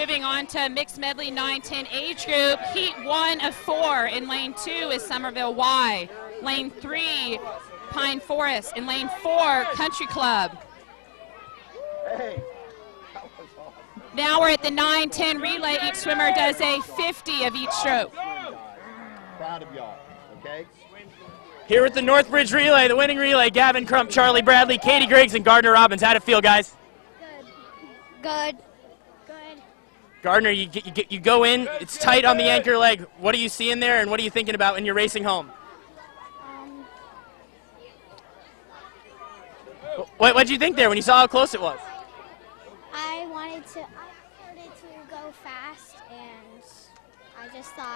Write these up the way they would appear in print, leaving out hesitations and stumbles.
Moving on to mixed medley 9-10 age group, heat 1 of 4. In lane 2 is Somerville Y. Lane 3, Pine Forest. In lane 4, Country Club. Now we're at the 9-10 relay. Each swimmer does a 50 of each stroke. Proud of y'all, okay? Here with the Northbridge relay, the winning relay, Gavin Crump, Charlie Bradley, Katie Griggs, and Gardner Robbins. How'd it feel, guys? Good. Gardner, you go in, it's tight on the anchor leg. What are you seeing there, and what are you thinking about when you're racing home? What did you think there when you saw how close it was? I wanted to, I wanted to go fast, and I just thought,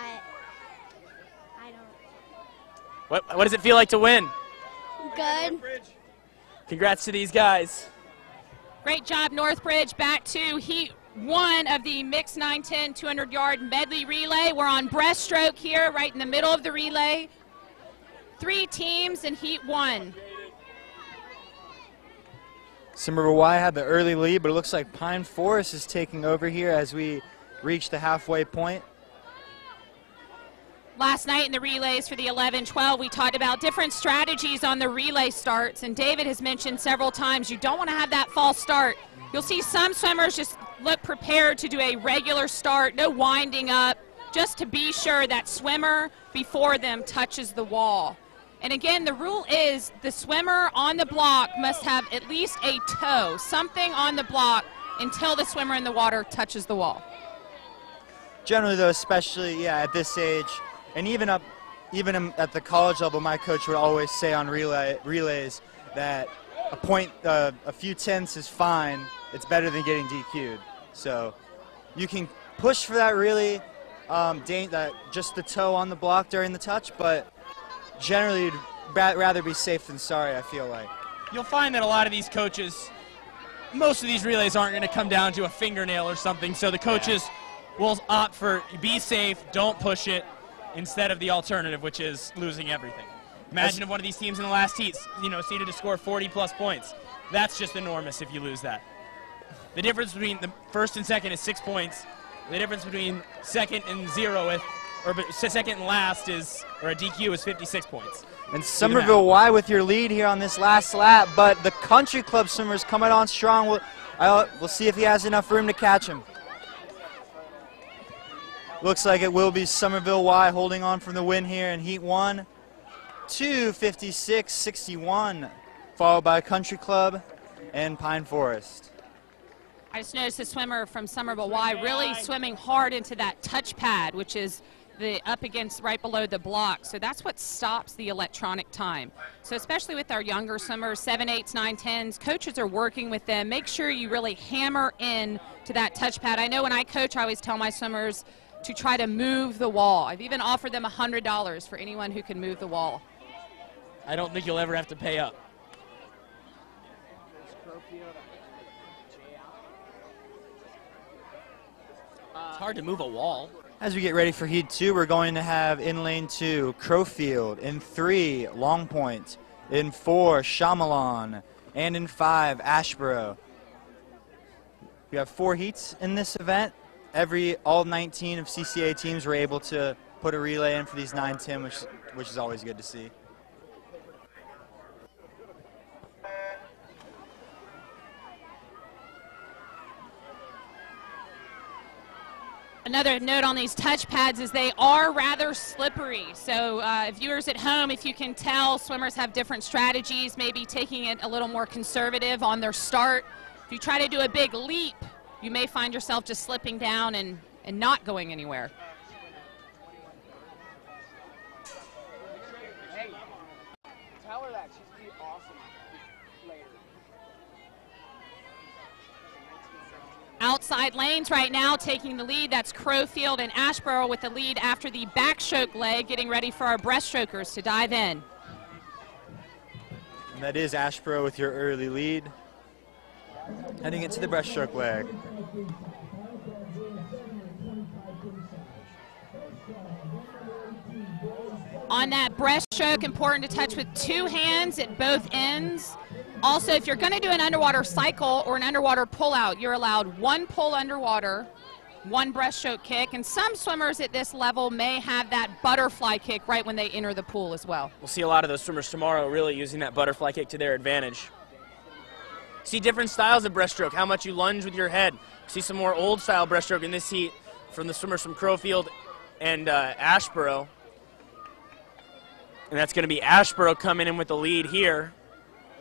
I don't. What does it feel like to win? Good. Congrats to these guys. Great job, Northbridge. Back to heat 1 of the mixed 9-10 200-yard medley relay. We're on breaststroke here, right in the middle of the relay. 3 teams in heat 1. Somerville Y had the early lead, but it looks like Pine Forest is taking over here as we reach the halfway point. Last night in the relays for the 11-12, we talked about different strategies on the relay starts, and David has mentioned several times you don't want to have that false start. You'll see some swimmers just look prepared to do a regular start, no winding up, just to be sure that swimmer before them touches the wall. And again, the rule is the swimmer on the block must have at least a toe, something on the block, until the swimmer in the water touches the wall. Generally, though, especially at this age, and even at the college level, my coach would always say on relays that a few tenths is fine. It's better than getting DQ'd. So you can push for that really, just the toe on the block during the touch, but generally, you'd rather be safe than sorry, I feel like. You'll find that a lot of these coaches, most of these relays aren't going to come down to a fingernail or something, so the coaches will opt for be safe, don't push it, instead of the alternative, which is losing everything. Imagine if one of these teams in the last heat, seeded to score 40-plus points. That's just enormous if you lose that. The difference between the first and second is 6 points. The difference between second and second and last or a DQ is 56 points. And Somerville Y with your lead here on this last lap, but the Country Club swimmers coming on strong. We'll see if he has enough room to catch him. Looks like it will be Somerville Y holding on from the win here in heat 1. 2:56.61, followed by Country Club and Pine Forest. I just noticed the swimmer from Somerville Y really swimming hard into that touch pad, which is up against right below the block. So that's what stops the electronic time. So especially with our younger swimmers, 7, 8s, 9, 10s, coaches are working with them. Make sure you really hammer in to that touch pad. I know when I coach, I always tell my swimmers to try to move the wall. I've even offered them $100 for anyone who can move the wall. I don't think you'll ever have to pay up. It's hard to move a wall. As we get ready for heat 2, we're going to have in lane 2, Crowfield, in 3, Long Point, in 4, Chamalon, and in 5, Ashboro. We have 4 heats in this event. All 19 of CCA teams were able to put a relay in for these 9-10, which is always good to see. Another note on these touch pads is they are rather slippery. So viewers at home, if you can tell, swimmers have different strategies, maybe taking it a little more conservative on their start. If you try to do a big leap, you may find yourself just slipping down and not going anywhere. Hey, tell her that. She's going to be awesome later. Outside lanes right now taking the lead. That's Crowfield and Ashboro with the lead after the backstroke leg, getting ready for our breaststrokers to dive in. And that is Ashboro with your early lead. Heading into the breaststroke leg. On that breaststroke, important to touch with 2 hands at both ends. Also, if you're going to do an underwater cycle or an underwater pull-out, you're allowed 1 pull underwater one breaststroke kick, and some swimmers at this level may have that butterfly kick right when they enter the pool as well. We'll see a lot of those swimmers tomorrow really using that butterfly kick to their advantage. See different styles of breaststroke, how much you lunge with your head. See some more old style breaststroke in this heat from the swimmers from Crowfield and Ashboro. And that's going to be Ashboro coming in with the lead here,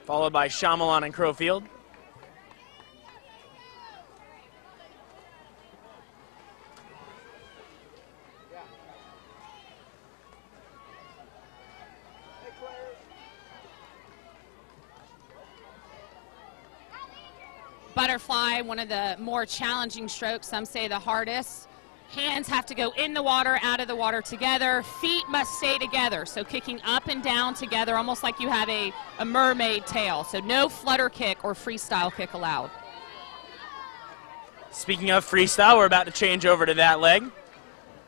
followed by Shyamalan and Crowfield. Butterfly, one of the more challenging strokes, some say the hardest. Hands have to go in the water, out of the water together. Feet must stay together, so kicking up and down together, almost like you have a mermaid tail. So no flutter kick or freestyle kick allowed. Speaking of freestyle, we're about to change over to that leg.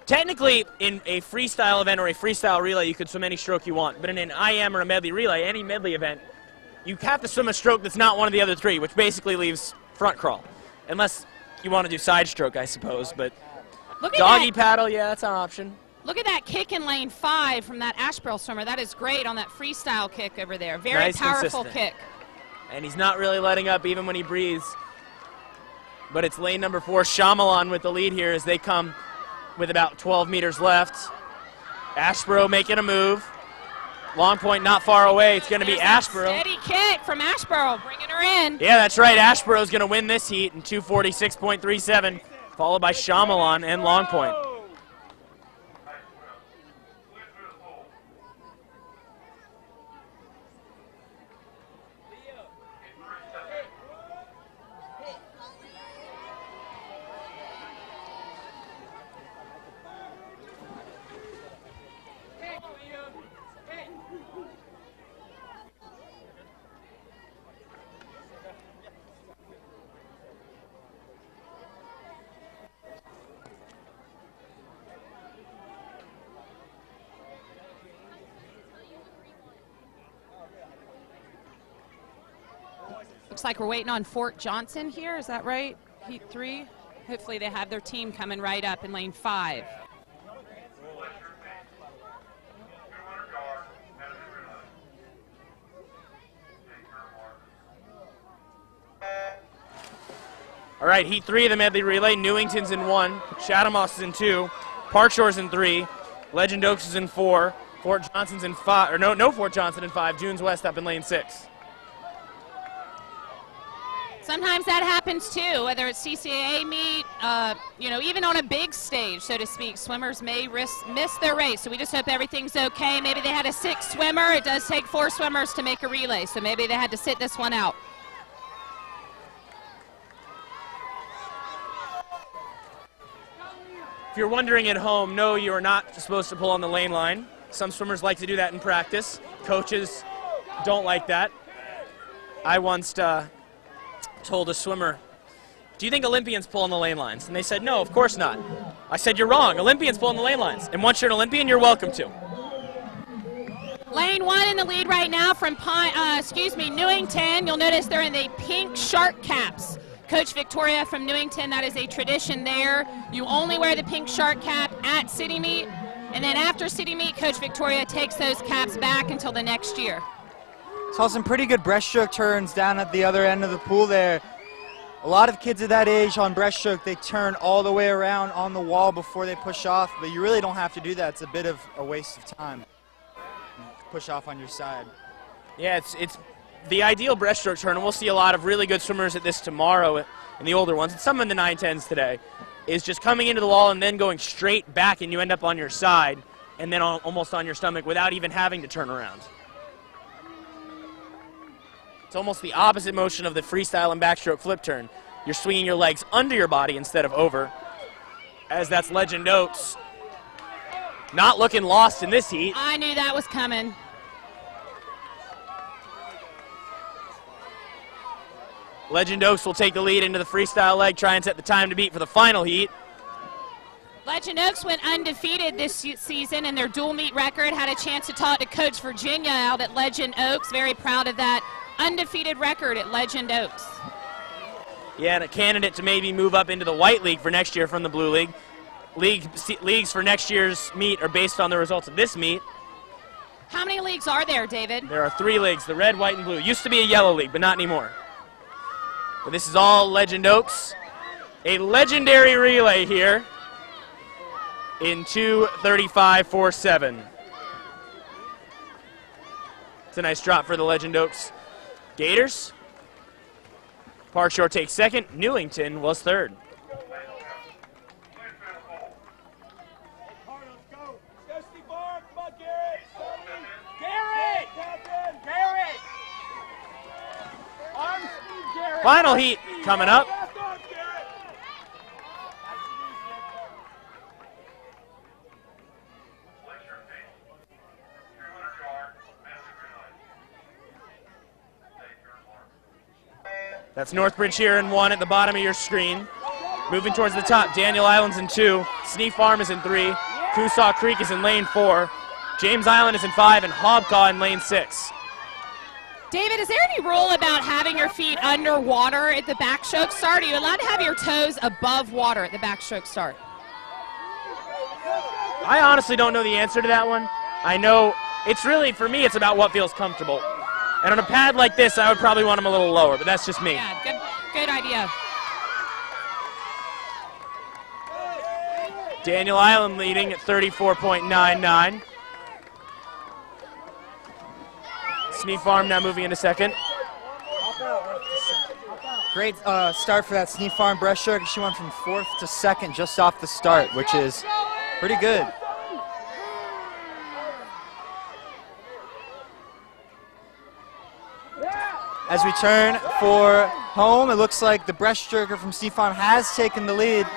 Technically, in a freestyle event or a freestyle relay, you could swim any stroke you want. But in an IM or a medley relay, any medley event, you have to swim a stroke that's not one of the other three, which basically leaves front crawl. Unless you want to do side stroke, I suppose. But doggy paddle, yeah, that's an option. Look at that kick in lane 5 from that Ashboro swimmer. That is great on that freestyle kick over there. Very nice, powerful consistent kick. And he's not really letting up even when he breathes. But it's lane number 4, Shyamalan with the lead here as they come with about 12 meters left. Ashboro making a move. Long point not far away. It's going to be Ashboro. Steady kick from Ashboro, bringing her in. Yeah, that's right. Ashboro's going to win this heat in 2:46.37, followed by Shyamalan and Long Point. Looks like we're waiting on Fort Johnson here. Is that right? Heat 3. Hopefully they have their team coming right up in lane 5. All right, heat 3 of the medley relay. Newington's in 1, Chathamos is in 2, Parkshore's in 3, Legend Oaks is in 4, Fort Johnson's in 5, or no Fort Johnson in 5, Dunes West up in lane 6. Sometimes that happens too, whether it's CCAA meet, even on a big stage, so to speak. Swimmers may miss their race, so we just hope everything's okay. Maybe they had a 6th swimmer. It does take 4 swimmers to make a relay, so maybe they had to sit this one out. If you're wondering at home, no, you are not supposed to pull on the lane line. Some swimmers like to do that in practice. Coaches don't like that. I once told a swimmer, do you think Olympians pull on the lane lines? And they said, no, of course not. I said, you're wrong. Olympians pull on the lane lines. And once you're an Olympian, you're welcome to. Lane 1 in the lead right now from Newington. You'll notice they're in the pink shark caps. Coach Victoria from Newington, that is a tradition there. You only wear the pink shark cap at city meet. And then after city meet, Coach Victoria takes those caps back until the next year. Saw some pretty good breaststroke turns down at the other end of the pool there. A lot of kids at that age on breaststroke, they turn all the way around on the wall before they push off, but you really don't have to do that. It's a bit of a waste of time. Push off on your side. Yeah, it's the ideal breaststroke turn, and we'll see a lot of really good swimmers at this tomorrow in the older ones, and some in the 910s today, is just coming into the wall and then going straight back, and you end up on your side and then almost on your stomach without even having to turn around. It's almost the opposite motion of the freestyle and backstroke flip turn. You're swinging your legs under your body instead of over, as that's Legend Oaks. Not looking lost in this heat. I knew that was coming. Legend Oaks will take the lead into the freestyle leg, try and set the time to beat for the final heat. Legend Oaks went undefeated this season in their dual meet record. Had a chance to talk to Coach Virginia out at Legend Oaks. Very proud of that undefeated record at Legend Oaks. Yeah, and a candidate to maybe move up into the White League for next year from the Blue League. Leagues for next year's meet are based on the results of this meet. How many leagues are there, David? There are 3 leagues, the red, white, and blue. Used to be a yellow league, but not anymore. But this is all Legend Oaks. A legendary relay here in 2:35.47. It's a nice drop for the Legend Oaks Gators. Park Shore takes second. Newington was third. Final heat coming up. That's Northbridge here in 1 at the bottom of your screen. Moving towards the top, Daniel Island's in 2, Sneef Farm is in 3, Coosaw Creek is in lane 4, James Island is in 5, and Hobcaw in lane 6. David, is there any rule about having your feet underwater at the backstroke start? Are you allowed to have your toes above water at the backstroke start? I honestly don't know the answer to that one. I know it's really, for me, it's about what feels comfortable. And on a pad like this, I would probably want them a little lower, but that's just me. Yeah, good idea. Daniel Island leading at 34.99. Sneef Farm now moving into second. Great start for that Sneef Farm breaststroke. She went from 4th to 2nd just off the start, which is pretty good. As we turn for home, it looks like the breaststroker from Sneef Farm has taken the lead.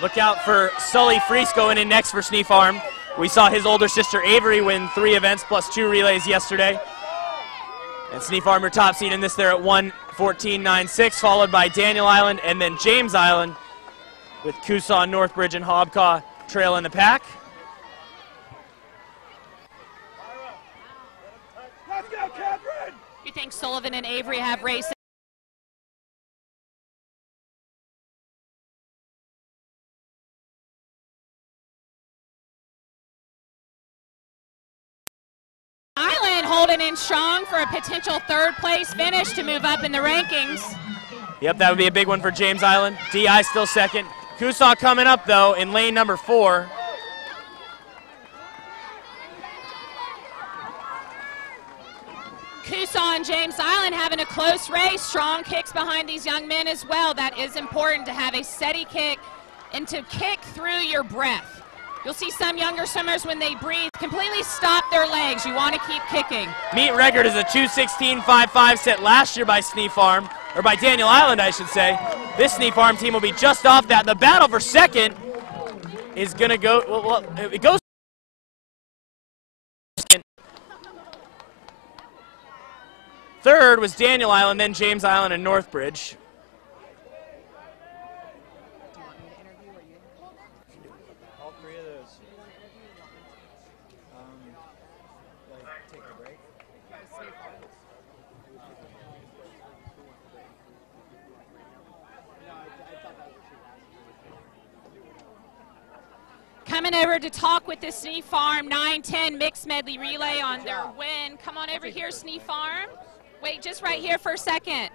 Look out for Sully Freese going in next for Sneef Farm. We saw his older sister Avery win 3 events plus 2 relays yesterday. And Sneef Farm your top seed in this there at 1:14.96, followed by Daniel Island and then James Island, with Coosaw, Northbridge, and Hobcaw trail in the pack. You think Sullivan and Avery have races? Island holding in strong for a potential 3rd place finish to move up in the rankings. Yep, that would be a big one for James Island. DI still second. Coosaw coming up, though, in lane number 4. Coosaw and James Island having a close race. Strong kicks behind these young men as well. That is important, to have a steady kick and to kick through your breath. You'll see some younger swimmers, when they breathe, completely stop their legs. You want to keep kicking. Meet record is a 2:16.55 set last year by Sneef Farm, or by Daniel Island, I should say. This Sneef Farm team will be just off that. The battle for second is going to go, well, it goes second. Third was Daniel Island, then James Island and Northbridge. All 3 of those. Take a break. Coming over to talk with the Sneef Farm 9-10 mixed medley relay on their win. Come on over here, Sneef Farm. Wait just right here for a second.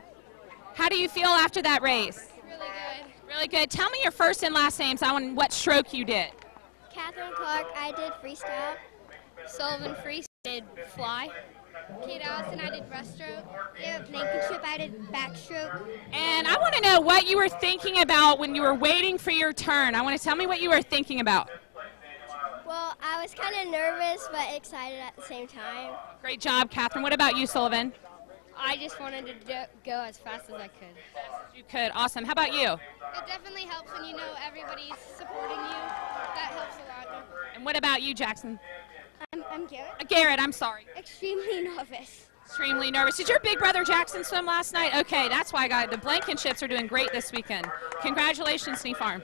How do you feel after that race? Really good. Really good. Tell me your first and last names. I want what stroke you did. Catherine Clark, I did freestyle. Sullivan Freeze did fly. Kate Allison, I did breaststroke. Caleb Blankenship, I did backstroke. And I want to know what you were thinking about when you were waiting for your turn. I want to tell me what you were thinking about. Well, I was kind of nervous but excited at the same time. Great job, Catherine. What about you, Sullivan? I just wanted to go as fast as I could. You could. Awesome. How about you? It definitely helps when you know everybody's supporting you. That helps a lot. And what about you, Jackson? I'm Garrett. Garrett, I'm sorry. Extremely nervous. Extremely nervous. Did your big brother Jackson swim last night? Okay, that's why I got it. The Blankenships are doing great this weekend. Congratulations, Sneef Farm.